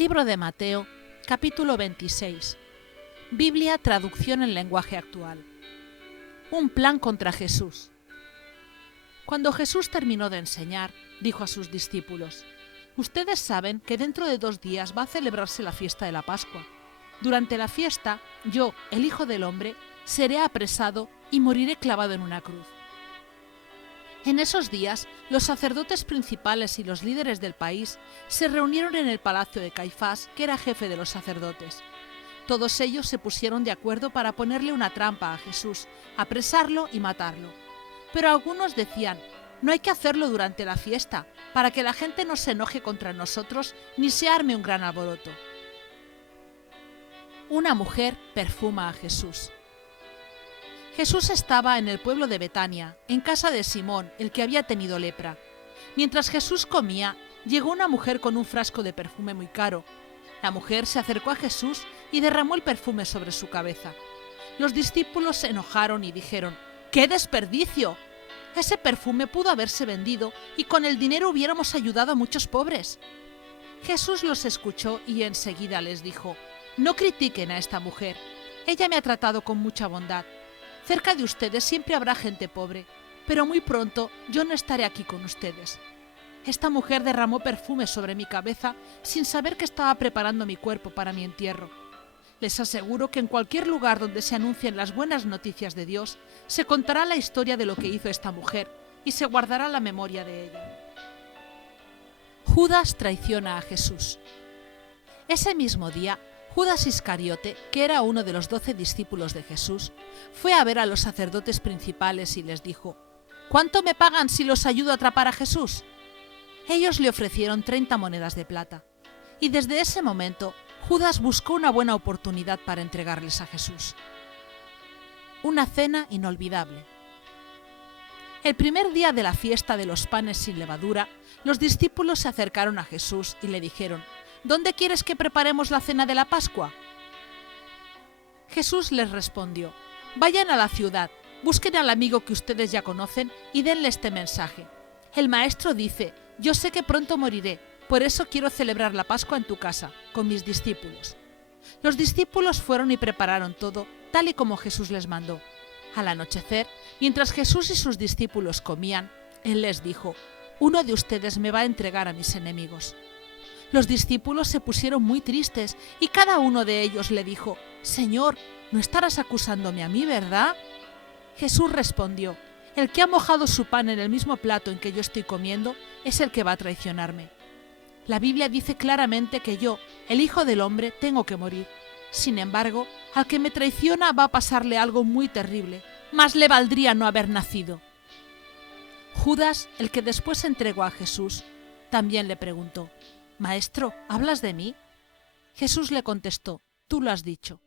Libro de Mateo, capítulo 26. Biblia, traducción en lenguaje actual. Un plan contra Jesús. Cuando Jesús terminó de enseñar, dijo a sus discípulos: Ustedes saben que dentro de 2 días va a celebrarse la fiesta de la Pascua. Durante la fiesta, yo, el Hijo del Hombre, seré apresado y moriré clavado en una cruz. En esos días, los sacerdotes principales y los líderes del país se reunieron en el palacio de Caifás, que era jefe de los sacerdotes. Todos ellos se pusieron de acuerdo para ponerle una trampa a Jesús, apresarlo y matarlo. Pero algunos decían: no hay que hacerlo durante la fiesta, para que la gente no se enoje contra nosotros ni se arme un gran alboroto. Una mujer perfuma a Jesús. Jesús estaba en el pueblo de Betania, en casa de Simón, el que había tenido lepra. Mientras Jesús comía, llegó una mujer con un frasco de perfume muy caro. La mujer se acercó a Jesús y derramó el perfume sobre su cabeza. Los discípulos se enojaron y dijeron: ¡qué desperdicio! Ese perfume pudo haberse vendido y con el dinero hubiéramos ayudado a muchos pobres. Jesús los escuchó y enseguida les dijo: no critiquen a esta mujer. Ella me ha tratado con mucha bondad. Cerca de ustedes siempre habrá gente pobre, pero muy pronto yo no estaré aquí con ustedes. Esta mujer derramó perfume sobre mi cabeza sin saber que estaba preparando mi cuerpo para mi entierro. Les aseguro que en cualquier lugar donde se anuncien las buenas noticias de Dios, se contará la historia de lo que hizo esta mujer y se guardará la memoria de ella. Judas traiciona a Jesús. Ese mismo día, Judas Iscariote, que era uno de los 12 discípulos de Jesús, fue a ver a los sacerdotes principales y les dijo: ¿cuánto me pagan si los ayudo a atrapar a Jesús? Ellos le ofrecieron 30 monedas de plata. Y desde ese momento, Judas buscó una buena oportunidad para entregarles a Jesús. Una cena inolvidable. El primer día de la fiesta de los panes sin levadura, los discípulos se acercaron a Jesús y le dijeron: ¿dónde quieres que preparemos la cena de la Pascua? Jesús les respondió: vayan a la ciudad, busquen al amigo que ustedes ya conocen y denle este mensaje. El maestro dice: yo sé que pronto moriré, por eso quiero celebrar la Pascua en tu casa, con mis discípulos. Los discípulos fueron y prepararon todo, tal y como Jesús les mandó. Al anochecer, mientras Jesús y sus discípulos comían, Él les dijo: uno de ustedes me va a entregar a mis enemigos. Los discípulos se pusieron muy tristes y cada uno de ellos le dijo: Señor, no estarás acusándome a mí, ¿verdad? Jesús respondió: el que ha mojado su pan en el mismo plato en que yo estoy comiendo es el que va a traicionarme. La Biblia dice claramente que yo, el Hijo del Hombre, tengo que morir. Sin embargo, al que me traiciona va a pasarle algo muy terrible, más le valdría no haber nacido. Judas, el que después entregó a Jesús, también le preguntó: Maestro, ¿hablas de mí? Jesús le contestó: tú lo has dicho.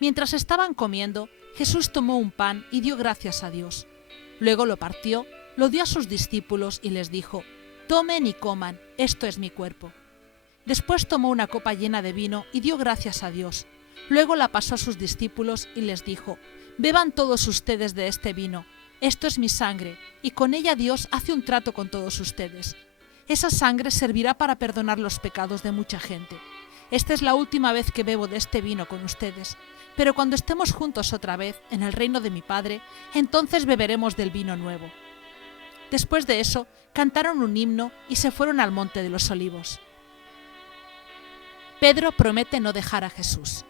Mientras estaban comiendo, Jesús tomó un pan y dio gracias a Dios. Luego lo partió, lo dio a sus discípulos y les dijo: tomen y coman, esto es mi cuerpo. Después tomó una copa llena de vino y dio gracias a Dios. Luego la pasó a sus discípulos y les dijo: beban todos ustedes de este vino, esto es mi sangre, y con ella Dios hace un trato con todos ustedes. Esa sangre servirá para perdonar los pecados de mucha gente. Esta es la última vez que bebo de este vino con ustedes, pero cuando estemos juntos otra vez en el reino de mi Padre, entonces beberemos del vino nuevo. Después de eso, cantaron un himno y se fueron al monte de los Olivos. Pedro promete no dejar a Jesús.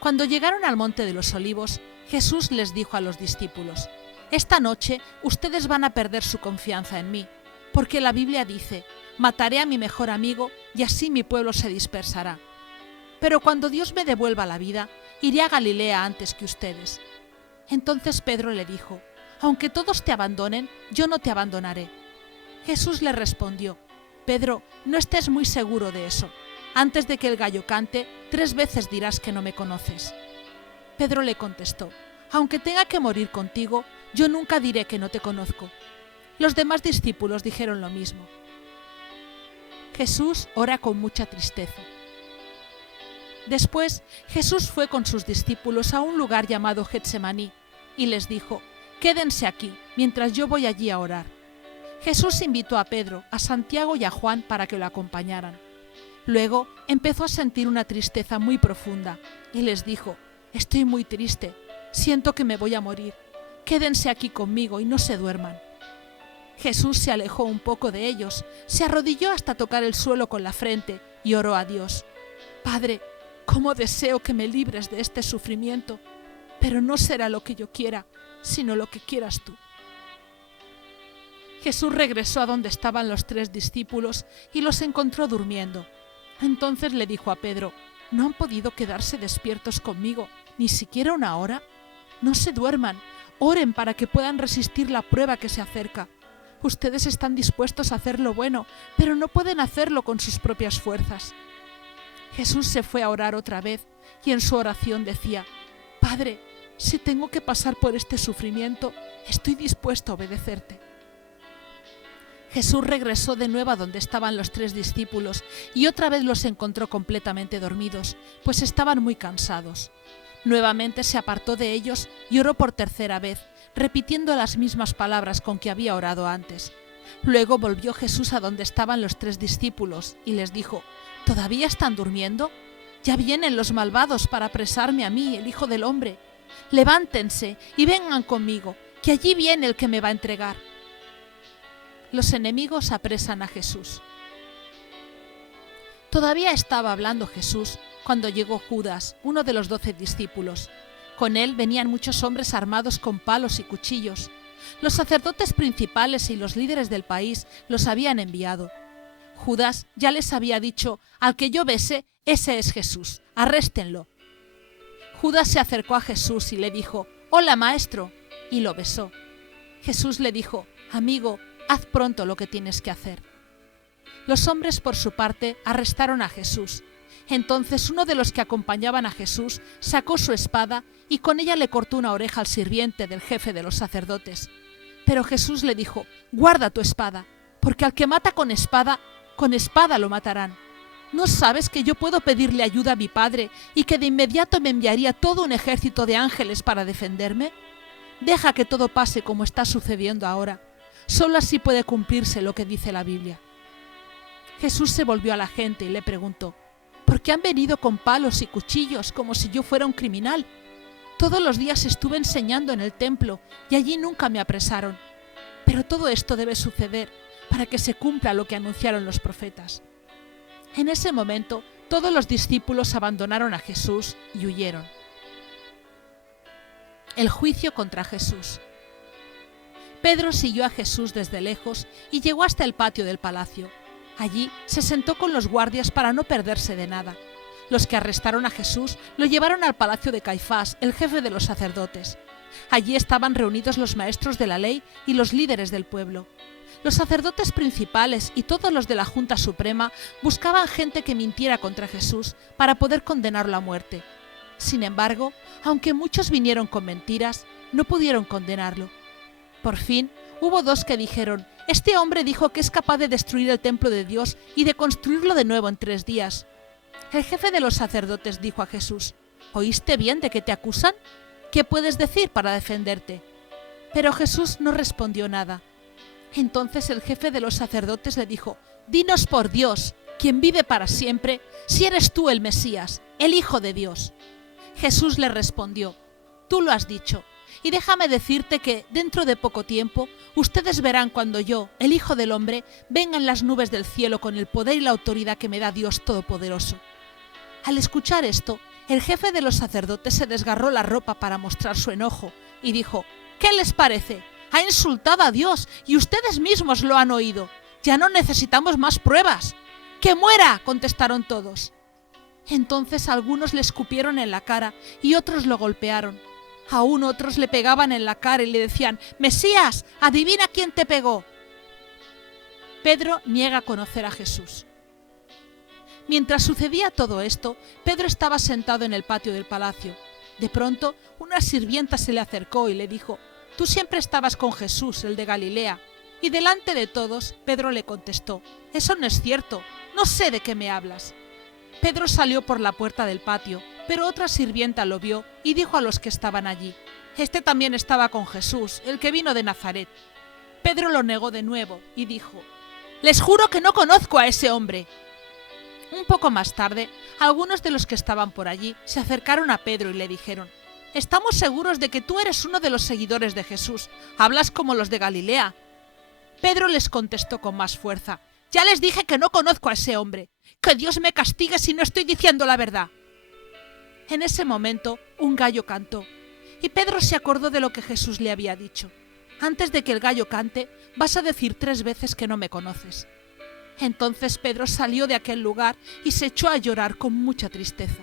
Cuando llegaron al monte de los Olivos, Jesús les dijo a los discípulos: esta noche ustedes van a perder su confianza en mí, porque la Biblia dice: mataré a mi mejor amigo y así mi pueblo se dispersará. Pero cuando Dios me devuelva la vida, iré a Galilea antes que ustedes. Entonces Pedro le dijo: aunque todos te abandonen, yo no te abandonaré. Jesús le respondió: Pedro, no estés muy seguro de eso. Antes de que el gallo cante, 3 veces dirás que no me conoces. Pedro le contestó: aunque tenga que morir contigo, yo nunca diré que no te conozco. Los demás discípulos dijeron lo mismo. Jesús ora con mucha tristeza. Después, Jesús fue con sus discípulos a un lugar llamado Getsemaní y les dijo: quédense aquí, mientras yo voy allí a orar. Jesús invitó a Pedro, a Santiago y a Juan para que lo acompañaran. Luego empezó a sentir una tristeza muy profunda y les dijo: «Estoy muy triste, siento que me voy a morir. Quédense aquí conmigo y no se duerman». Jesús se alejó un poco de ellos, se arrodilló hasta tocar el suelo con la frente y oró a Dios: «Padre, cómo deseo que me libres de este sufrimiento, pero no será lo que yo quiera, sino lo que quieras tú». Jesús regresó a donde estaban los 3 discípulos y los encontró durmiendo. Entonces le dijo a Pedro: «¿No han podido quedarse despiertos conmigo ni siquiera una hora? No se duerman, oren para que puedan resistir la prueba que se acerca. Ustedes están dispuestos a hacer lo bueno, pero no pueden hacerlo con sus propias fuerzas». Jesús se fue a orar otra vez y en su oración decía: «Padre, si tengo que pasar por este sufrimiento, estoy dispuesto a obedecerte». Jesús regresó de nuevo a donde estaban los 3 discípulos y otra vez los encontró completamente dormidos, pues estaban muy cansados. Nuevamente se apartó de ellos y oró por tercera vez, repitiendo las mismas palabras con que había orado antes. Luego volvió Jesús a donde estaban los 3 discípulos y les dijo: «¿Todavía están durmiendo? Ya vienen los malvados para apresarme a mí, el Hijo del Hombre. Levántense y vengan conmigo, que allí viene el que me va a entregar». Los enemigos apresan a Jesús. Todavía estaba hablando Jesús cuando llegó Judas, uno de los 12 discípulos. Con él venían muchos hombres armados con palos y cuchillos. Los sacerdotes principales y los líderes del país los habían enviado. Judas ya les había dicho: «Al que yo bese, ese es Jesús, arréstenlo». Judas se acercó a Jesús y le dijo: «Hola, maestro», y lo besó. Jesús le dijo: «Amigo, haz pronto lo que tienes que hacer». Los hombres, por su parte, arrestaron a Jesús. Entonces uno de los que acompañaban a Jesús sacó su espada y con ella le cortó una oreja al sirviente del jefe de los sacerdotes. Pero Jesús le dijo: «Guarda tu espada, porque al que mata con espada lo matarán. ¿No sabes que yo puedo pedirle ayuda a mi Padre y que de inmediato me enviaría todo un ejército de ángeles para defenderme? Deja que todo pase como está sucediendo ahora. Solo así puede cumplirse lo que dice la Biblia». Jesús se volvió a la gente y le preguntó: «¿Por qué han venido con palos y cuchillos como si yo fuera un criminal? Todos los días estuve enseñando en el templo y allí nunca me apresaron. Pero todo esto debe suceder para que se cumpla lo que anunciaron los profetas». En ese momento, todos los discípulos abandonaron a Jesús y huyeron. El juicio contra Jesús. Pedro siguió a Jesús desde lejos y llegó hasta el patio del palacio. Allí se sentó con los guardias para no perderse de nada. Los que arrestaron a Jesús lo llevaron al palacio de Caifás, el jefe de los sacerdotes. Allí estaban reunidos los maestros de la ley y los líderes del pueblo. Los sacerdotes principales y todos los de la Junta Suprema buscaban gente que mintiera contra Jesús para poder condenarlo a muerte. Sin embargo, aunque muchos vinieron con mentiras, no pudieron condenarlo. Por fin, hubo 2 que dijeron: «Este hombre dijo que es capaz de destruir el templo de Dios y de construirlo de nuevo en 3 días». El jefe de los sacerdotes dijo a Jesús: «¿Oíste bien de qué te acusan? ¿Qué puedes decir para defenderte?». Pero Jesús no respondió nada. Entonces el jefe de los sacerdotes le dijo: «Dinos por Dios, quien vive para siempre, si eres tú el Mesías, el Hijo de Dios». Jesús le respondió: «Tú lo has dicho. Y déjame decirte que, dentro de poco tiempo, ustedes verán cuando yo, el Hijo del Hombre, venga en las nubes del cielo con el poder y la autoridad que me da Dios Todopoderoso». Al escuchar esto, el jefe de los sacerdotes se desgarró la ropa para mostrar su enojo y dijo: «¿Qué les parece? Ha insultado a Dios y ustedes mismos lo han oído. Ya no necesitamos más pruebas». «¡Que muera!», contestaron todos. Entonces algunos le escupieron en la cara y otros lo golpearon. Aún otros le pegaban en la cara y le decían: «Mesías, adivina quién te pegó». Pedro niega conocer a Jesús. Mientras sucedía todo esto, Pedro estaba sentado en el patio del palacio. De pronto, una sirvienta se le acercó y le dijo: «Tú siempre estabas con Jesús, el de Galilea». Y delante de todos, Pedro le contestó: «Eso no es cierto, no sé de qué me hablas». Pedro salió por la puerta del patio, pero otra sirvienta lo vio y dijo a los que estaban allí: «Este también estaba con Jesús, el que vino de Nazaret». Pedro lo negó de nuevo y dijo: «Les juro que no conozco a ese hombre». Un poco más tarde, algunos de los que estaban por allí se acercaron a Pedro y le dijeron: «Estamos seguros de que tú eres uno de los seguidores de Jesús. Hablas como los de Galilea». Pedro les contestó con más fuerza: «Ya les dije que no conozco a ese hombre. Que Dios me castigue si no estoy diciendo la verdad». En ese momento, un gallo cantó, y Pedro se acordó de lo que Jesús le había dicho: «Antes de que el gallo cante, vas a decir 3 veces que no me conoces». Entonces Pedro salió de aquel lugar y se echó a llorar con mucha tristeza.